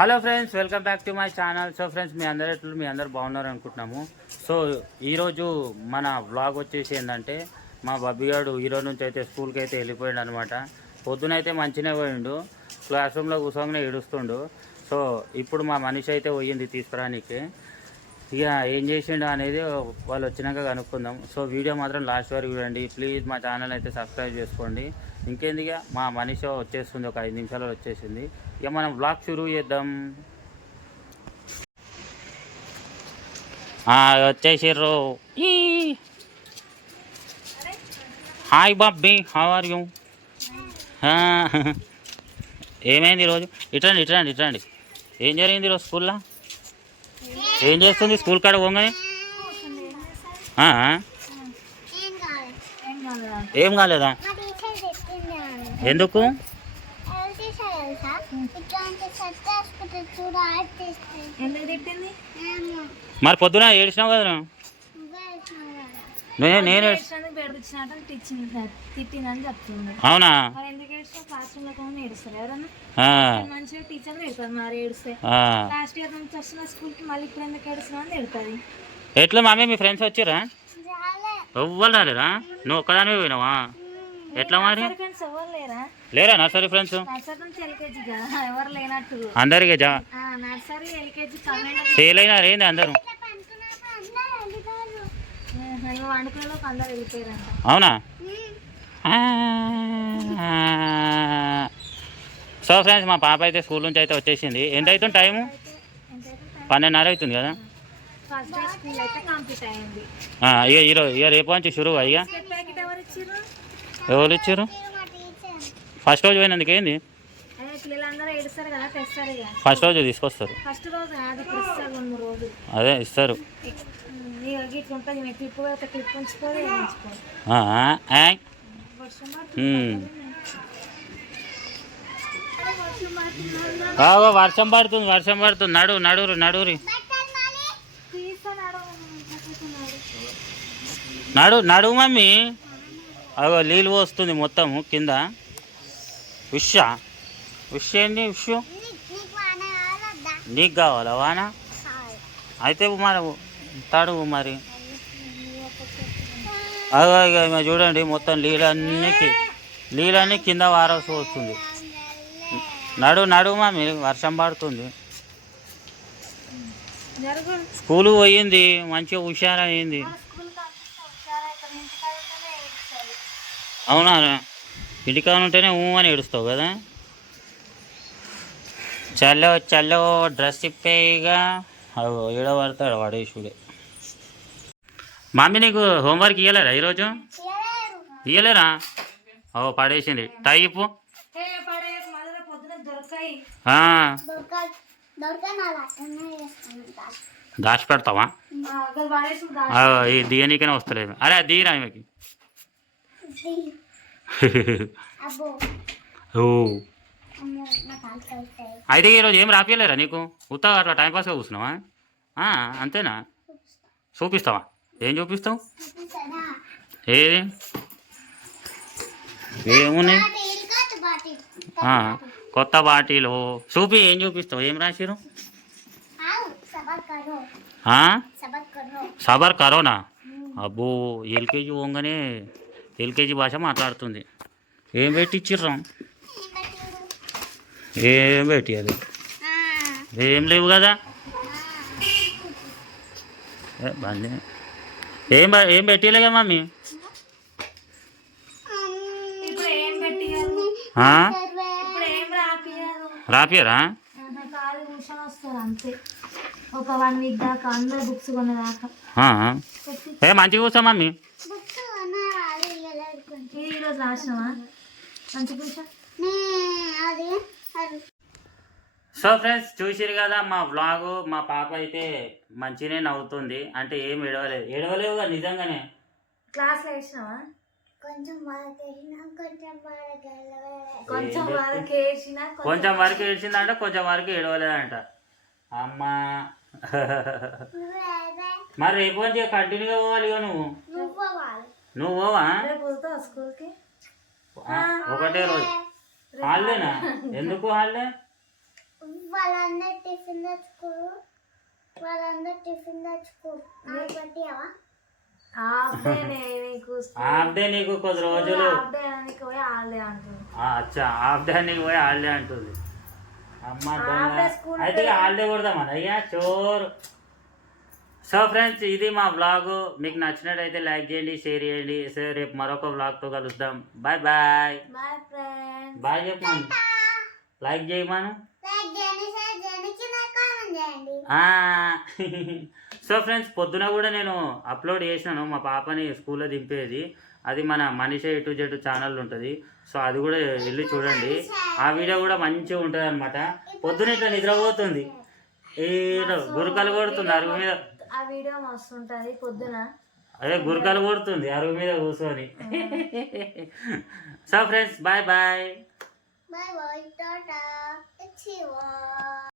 Hello friends welcome back to my channel. So friends మీ అందరు ఎట్లు మీ అందరు బాగున్నారు అనుకుంటున్నాము. సో ఈరోజు మన వ్లాగ్ వచ్చేసి ఏంటంటే మా బబ్బిగాడు ఈరోజు నుంచి అయితే స్కూల్కి అయితే వెళ్ళిపోయాడు అనమాట పొద్దునైతే మంచినే పోయిండు. క్లాస్ రూమ్లో కూర్చోగానే ఏడుస్తుండు. సో ఇప్పుడు మా మనిషి అయితే పోయింది తీసుకురానికి. ఇక ఏం చేసిండు అనేది వాళ్ళు వచ్చినాక కనుక్కుందాం. సో వీడియో మాత్రం లాస్ట్ వరకు చూడండి. ప్లీజ్ మా ఛానల్ అయితే సబ్స్క్రైబ్ చేసుకోండి. ఇంకేందిగా మా మనిషి వచ్చేస్తుంది. ఒక ఐదు నిమిషాలు వచ్చేసింది. ఇక మనం బ్లాగ్ షురూ చేద్దాం. వచ్చేసారు వచ్చేసిర్రు. ఈ. Hi Bobby how are you ఏమైంది ఈరోజు? ఇట్రండి ఇట్రండి ఇట్రండి ఏం జరిగింది ఈరోజు స్కూల్లో? ఏం చేస్తుంది? స్కూల్ కాడ పోగానే? ఏం కాలేదా? ఎందుకు? మరి పొద్దున ఏడిచినావు కదా. నేను నేను. అవునా? ఎట్లా మామే మీ ఫ్రెండ్స్ వచ్చిరా? రాలే. ఎవ్వరు రాలేరా? నువ్వు ఒక్కదానివే పోయినావా? ఎట్లా మరి? లేరా? నర్సరీ ఫ్రెండ్స్ అందరికీ జా. ఆ, నర్సరీ ఎల్కేజీ కమెంట్ ఫెయిల్ అయినారు ఏంది అందరూ ఇట్లా పనుకున్నప్పుడు అందరూ వెళ్ళిపోయారు ఇక వండుకునేలోకి అందరు వెళ్ళిపోయారంట అవునా. సో ఫ్రెండ్స్ మా పాప అయితే స్కూల్ నుంచి అయితే వచ్చేసింది. ఎంత అవుతుంది టైము? పన్నెండున్నర అవుతుంది కదా? ఇక ఈరోజు ఇక రేపు నుంచి షురు ఇక ఎవరు ఇచ్చారు ఫస్ట్ రోజు పోయినందుకు ఏంది? ఫస్ట్ రోజు తీసుకొస్తారు. అదే ఇస్తారు. ఇట్లా ఉంటుంది క్లిప్ క్లిప్ వర్షం పడుతుంది వర్షం పడుతుంది. నడు నడురు నడురి నడు నడు మమ్మీ. అగో నీళ్ళు పోస్తుంది మొత్తము కింద. ఉష. ఉష్ ఏంటి ఉష్? నీకు వాన కావాలా వానా? అయితే మరి తడువు మరి. అలాగే చూడండి మొత్తం నీళ్ళన్నీ నీళ్ళన్నీ కింద వారాల్సి వస్తుంది. నడు నడు మమ్మీ వర్షం పడుతుంది. స్కూలు పోయింది మంచిగా హుషారయింది అవునా? ఇంటికాడ ఉంటేనే ఊ అని ఏడుస్తావు కదా? చల్లో చల్లో డ్రెస్ ఇప్పేయిగా అగో ఏడో పడతాడు మమ్మీ నీకు హోంవర్క్ ఇవ్వలేరా ఈరోజు? ఇవ్వలేరా ఓ పడేసింది. టైపు దాచి పెడతావా? దిగనీకనే వస్తలేదు. అరే ఆమెకి. అబ్బో. ఓ. అయితే ఈరోజు ఏం రాపియలేరా నీకు? ఉత్తగా అట్లా టైంపాస్గా కూర్చున్నావా? ఆ, అంతేనా? చూపిస్తావా? ఏం చూపిస్తావు చూపిస్తానా ఏది ఏమున్నాయి బాటి ఇరుకట్టు బాటి ఆ, కొత్త బాటిలు చూపి ఏం చూపిస్తావు ఏం రాసిరు ఆవు సబర్ కరో ఆ? సబర్ కరో సబర్ కరోనా అబ్బో ఎల్కేజీ పోగానే ఎల్కేజీ భాష మాట్లాడుతుంది ఏం పెట్టిచ్చిర్రా ఏం పెట్టియాలి ఏం లేవు కదా ఏ, బండి ఏం ఏం పెట్టియలేగా మమ్మీ? ఇప్పుడు ఏం పెట్టియారు ఆ? ఇప్పుడు ఏం రాపియారు ఒక వన్ వీక్ దాకా అందరు బుక్స్. పెట్టి ఏ మంచిగా కూర్చో మమ్మీ. ఈరోజు రాసినావా? కూర్చో. సో ఫ్రెండ్స్ చూసిరు కదా మా వ్లాగ్ మా పాప అయితే మంచిగానే నవ్వుతుంది. అంటే ఏం ఏడవలేదు. ఏడవలేవుగా నిజంగానే. క్లాస్లో వేసినావా? కొంచెం కొంచెం వరకు ఏడ్చిందంట కొంచెం వరకు ఏడవలేదంట. అమ్మా. మరి రేపు నుంచి కంటిన్యూగా పోవాలి ఇక నువ్వు? నువ్వు పోవా? ఒకటే రోజు. హాలిడేనా? ఎందుకు హాలిడే? వాళ్ళందరూ టిఫిన్ తెచ్చుకోరు వాళ్ళందరూ టిఫిన్ తెచ్చుకోరు నాకు హాఫ్ డే కొద్ది రోజులు. అచ్చా హాఫ్ డే నీకు పోయి హాలిడే అంటుంది. అమ్మ అయితే హాలిడే కొడదామని. అయ్యా చోర్. సో ఫ్రెండ్స్ ఇది మా వ్లాగ్. మీకు నచ్చినట్టయితే లైక్ చేయండి షేర్ చేయండి. సో రేపు మరొక వ్లాగ్తో కలుద్దాం. Bye bye. బాయ్ చెప్పాను లైక్ చేయమను లైక్ చేయండి షేర్ చేయండి కింద కామెంట్ చేయండి సో ఫ్రెండ్స్ పొద్దున కూడా నేను అప్లోడ్ చేసినాను. మా పాపని స్కూల్లో దింపేది. అది మన మనిషి ఎటు జెటు ఛానల్ ఉంటుంది. సో అది కూడా వెళ్ళి చూడండి. ఆ వీడియో కూడా మంచిగా ఉంటుంది అనమాట పొద్దున ఇట్లా నిద్రపోతుంది. ఈ గురకలు కొడుతుంది అరుగు మీద. ఆ వీడియో పొద్దున. అదే గురకలు కొడుతుంది అరుగు మీద కూర్చొని. So friends bye bye. Bye bye tata.